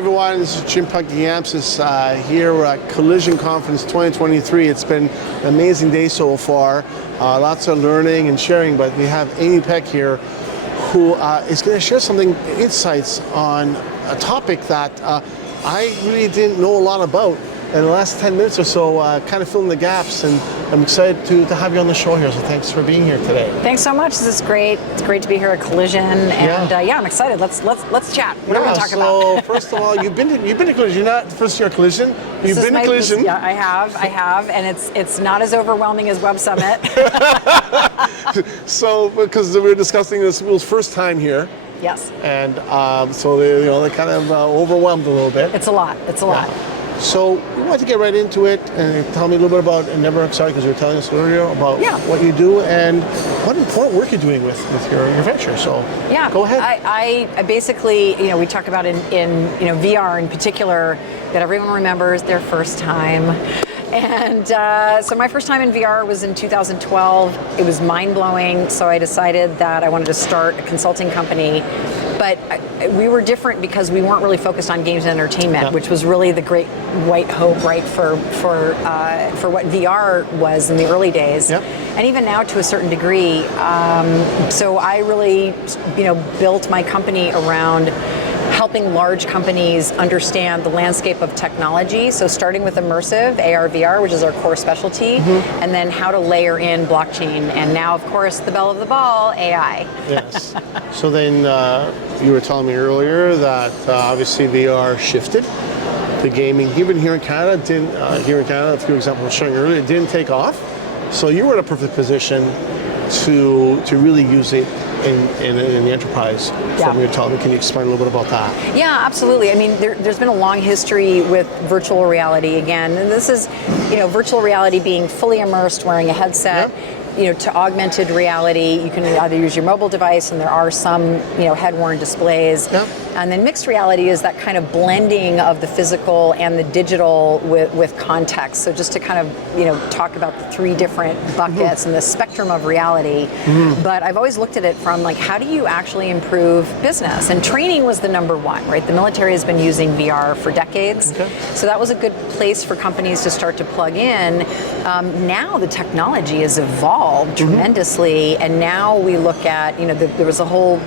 everyone, this is Jim Punky-Yampsis here at Collision Conference 2023. It's been an amazing day so far, lots of learning and sharing, but we have Amy Peck here who is going to share something, insights on a topic that I really didn't know a lot about. In the last 10 minutes or so, kind of filling the gaps, and I'm excited to have you on the show here, so thanks for being here today. Thanks so much, this is great. It's great to be here at Collision, and yeah, I'm excited. Let's chat. What are we going to talk about? So first of all, you've been to Collision. You're not first year at Collision. You've been to Collision. Yeah, I have, and it's not as overwhelming as Web Summit. So, because we were discussing this, it was first time here. Yes. And so they kind of overwhelmed a little bit. It's a lot. It's a lot. So we want to get right into it and tell me a little bit about endeavorXR, because you were telling us earlier about what you do and what important work you're doing with your venture. So go ahead. I basically, we talk about in VR in particular, that everyone remembers their first time. And so my first time in VR was in 2012. It was mind-blowing, so I decided that I wanted to start a consulting company. But we were different because we weren't really focused on games and entertainment, which was really the great white hope, right, for what VR was in the early days, and even now to a certain degree. So I really, built my company around helping large companies understand the landscape of technology. So starting with immersive, AR, VR, which is our core specialty, and then how to layer in blockchain. And now, of course, the belle of the ball, AI. Yes. So then you were telling me earlier that obviously VR shifted to gaming. Even here in Canada, a few examples I was showing earlier, it didn't take off. So you were in a perfect position to really use it in the enterprise. From your telling me, can you explain a little bit about that? Yeah, absolutely. I mean, there's been a long history with virtual reality again, and this is, virtual reality being fully immersed, wearing a headset. To augmented reality, you can either use your mobile device, and there are some, head-worn displays. And then mixed reality is that kind of blending of the physical and the digital with context. So just to kind of, talk about the three different buckets and the spectrum of reality. But I've always looked at it from how do you actually improve business? And training was the number one, right? The military has been using VR for decades. So that was a good place for companies to start to plug in. Now the technology has evolved tremendously, and now we look at, there was a whole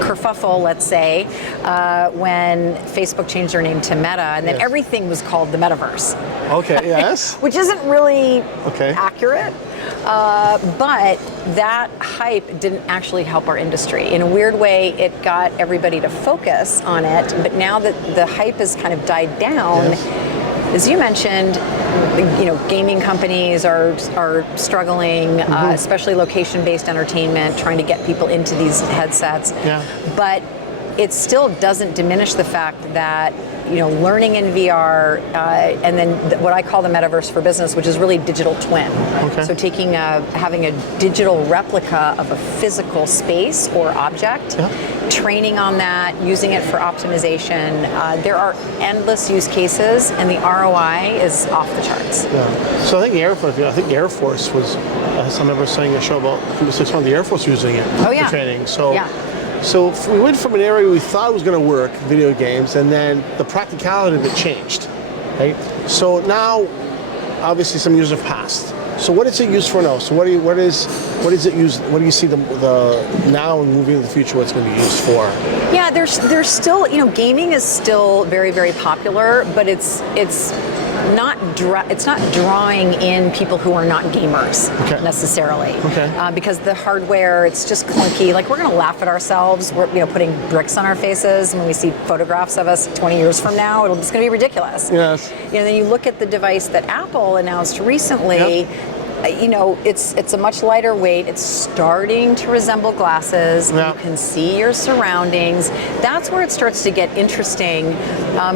kerfuffle, let's say, when Facebook changed their name to Meta, and then everything was called the metaverse. Okay, yes. Which isn't really accurate, but that hype didn't actually help our industry. In a weird way, it got everybody to focus on it, but now that the hype has kind of died down, as you mentioned, gaming companies are struggling, especially location-based entertainment, trying to get people into these headsets. But it still doesn't diminish the fact that learning in VR, and then what I call the metaverse for business, which is really digital twin. So having a digital replica of a physical space or object, training on that, using it for optimization. There are endless use cases, and the ROI is off the charts. So I think the Air Force was, I remember saying a show about 6 months, the Air Force using it for training. So we went from an area we thought was going to work, video games, and then the practicality of it changed, right? So now, obviously, some years have passed. So what is it used for now? So what is it used? What do you see the now and moving into the future? What's going to be used for? Yeah, there's still, gaming is still very, very popular, but it's not drawing in people who are not gamers necessarily, because the hardware, it's just clunky. We're going to laugh at ourselves. We're putting bricks on our faces when we see photographs of us 20 years from now. It's going to be ridiculous. Then you look at the device that Apple announced recently. It's a much lighter weight. It's starting to resemble glasses. You can see your surroundings. That's where it starts to get interesting.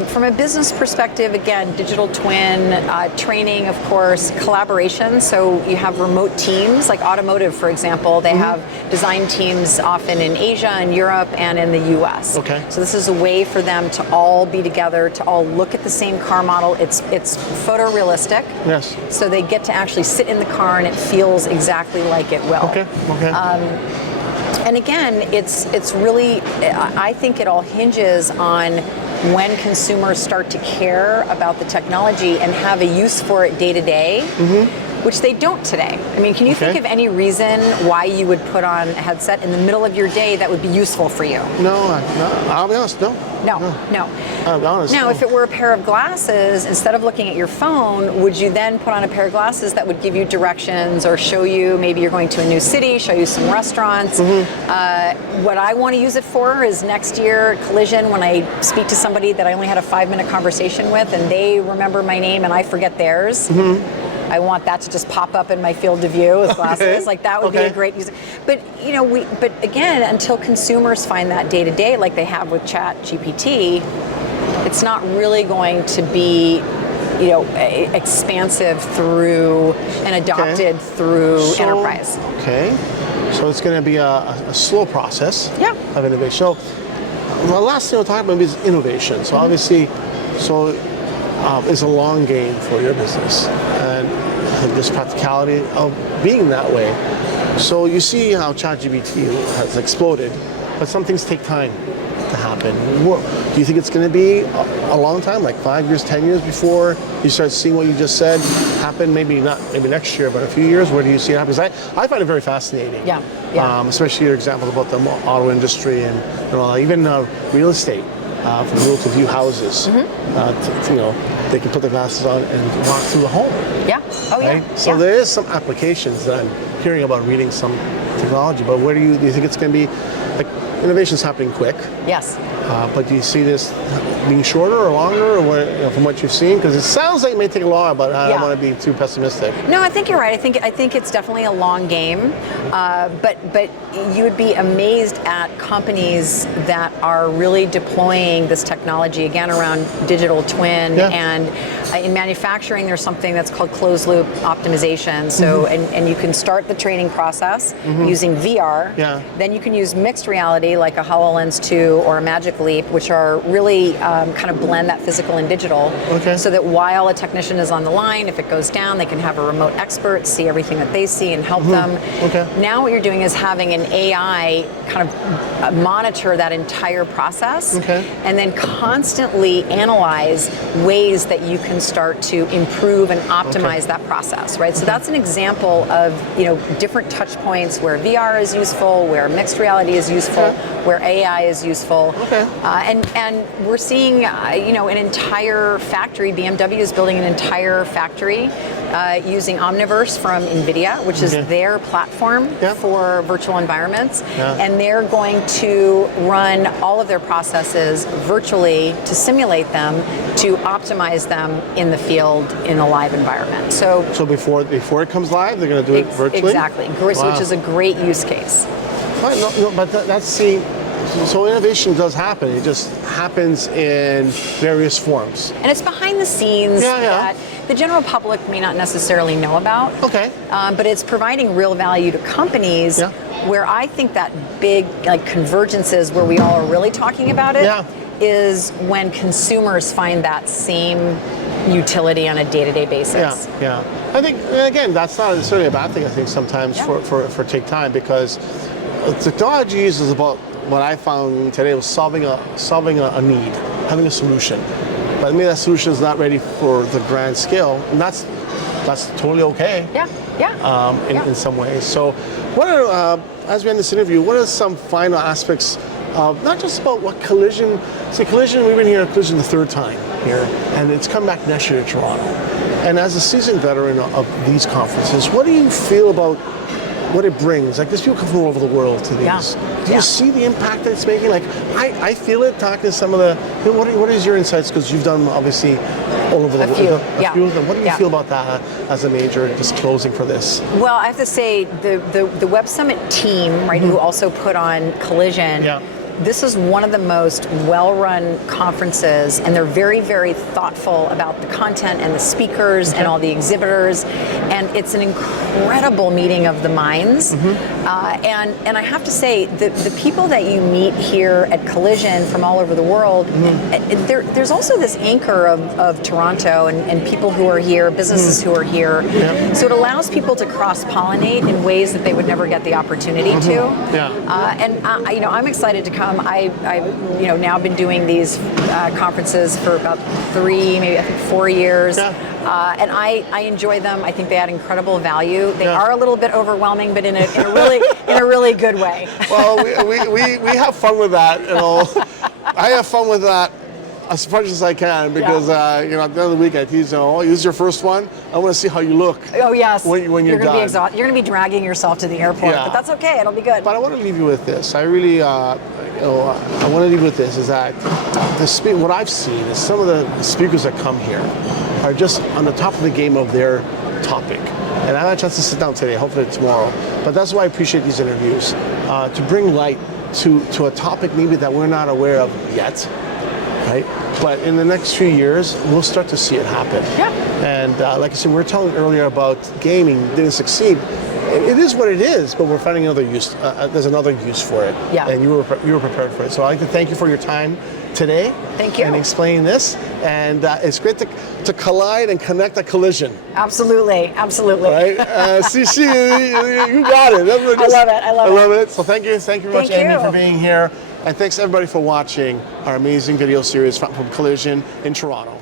From a business perspective, again, digital twin, training, of course, collaboration. So you have remote teams, like automotive, for example. They have design teams often in Asia and Europe and in the US. So this is a way for them to all be together, to all look at the same car model. It's photorealistic. So they get to actually sit in the car and it feels exactly like it will. And again, it's really, I think it all hinges on when consumers start to care about the technology and have a use for it day to day, which they don't today. I mean, can you think of any reason why you would put on a headset in the middle of your day that would be useful for you? No, I'll be honest, no. No. I'll be honest. Now, if it were a pair of glasses, instead of looking at your phone, would you then put on a pair of glasses that would give you directions or show you, maybe you're going to a new city, show you some restaurants? What I want to use it for is next year, Collision, when I speak to somebody that I only had a 5-minute conversation with and they remember my name and I forget theirs. I want that to just pop up in my field of view with glasses. Like that would be a great use. But you know, but again, until consumers find that day to day, like they have with Chat GPT, it's not really going to be, you know, expansive through and adopted through enterprise. Okay, so it's going to be a slow process of innovation. So the last thing we'll talk about is innovation. So obviously, it's a long game for your business, and this practicality of being that way. So you see how ChatGPT has exploded, but some things take time to happen. Do you think it's going to be a long time, like 5 years, 10 years before you start seeing what you just said happen? Maybe not, maybe next year, but a few years. Where do you see it happen? Because I find it very fascinating. Especially your examples about the auto industry and even real estate. For people to view houses, they can put their glasses on and walk through the home. So there is some applications that I'm hearing about, reading some technology. But where do you think it's going to be? Like, innovation's happening quick. Yes. But do you see this being shorter or longer, or what, from what you've seen? Because it sounds like it may take a while, but I don't want to be too pessimistic. No, I think you're right. I think it's definitely a long game. But you would be amazed at companies that are really deploying this technology, again, around digital twin. And in manufacturing, there's something that's called closed loop optimization. So, and you can start the training process using VR. Then you can use mixed reality like a HoloLens 2 or a Magic Leap, which are really kind of blend that physical and digital, so that while a technician is on the line, if it goes down, they can have a remote expert see everything that they see and help them. Now what you're doing is having an AI kind of monitor that entire process and then constantly analyze ways that you can start to improve and optimize that process, right? So that's an example of, different touch points where VR is useful, where mixed reality is useful, where AI is useful. And we're seeing, an entire factory. BMW is building an entire factory using Omniverse from NVIDIA, which is their platform for virtual environments. And they're going to run all of their processes virtually to simulate them, to optimize them in the field in a live environment. So before it comes live, they're going to do it virtually? Exactly, which is a great use case. But so innovation does happen. It just happens in various forms. And it's behind the scenes that the general public may not necessarily know about. But it's providing real value to companies where I think that big convergences where we all are really talking about it is when consumers find that same utility on a day-to-day basis. I think, again, that's not necessarily a bad thing, I think, sometimes for take time, because technology is about, what I found today was solving a need, having a solution. But maybe that solution is not ready for the grand scale, and that's totally okay. In some ways. So, what are as we end this interview, what are some final aspects of not just about what Collision? See, Collision, we've been here at Collision the third time here, and it's come back next year to Toronto. And as a seasoned veteran of these conferences, what do you feel about what it brings? Like, there's people come from all over the world to these. Do you see the impact that it's making? Like, I feel it talking to some of the. What is your insights? Because you've done obviously all over the world. A few of them. What do you feel about that as a major, just closing for this? Well, I have to say the Web Summit team, right, who also put on Collision. This is one of the most well-run conferences, and they're very, very thoughtful about the content and the speakers and all the exhibitors, and it's an incredible meeting of the minds. And I have to say, the people that you meet here at Collision from all over the world, there's also this anchor of Toronto and people who are here, businesses who are here. So it allows people to cross-pollinate in ways that they would never get the opportunity to. And I'm excited to come I've now been doing these conferences for about 3, maybe I think 4 years. Yeah. And I enjoy them. I think they add incredible value. They Yeah. are a little bit overwhelming, but in a really good way. Well, we have fun with that. I have fun with that as much as I can because at the end of the week I tease use your first one. I want to see how you look. Oh yes. When you're done. Be exhausted. You're going to be dragging yourself to the airport, but that's okay. It'll be good. But I want to leave you with this. I really, I want to leave you with this. Is that what I've seen is some of the speakers that come here are just on the top of the game of their topic. And I had a chance to sit down today, hopefully tomorrow. But that's why I appreciate these interviews, to bring light to a topic maybe that we're not aware of yet, right? But in the next few years, we'll start to see it happen. Yeah. And like I said, we were telling earlier about gaming didn't succeed. It is what it is, but we're finding another use. There's another use for it. Yeah. And you were prepared for it. So I'd like to thank you for your time today. Thank you. And explaining this. And it's great to collide and connect a collision. Absolutely. Right? You got it. I love it. So thank you very much, Amy, for being here. And thanks everybody for watching our amazing video series from Collision in Toronto.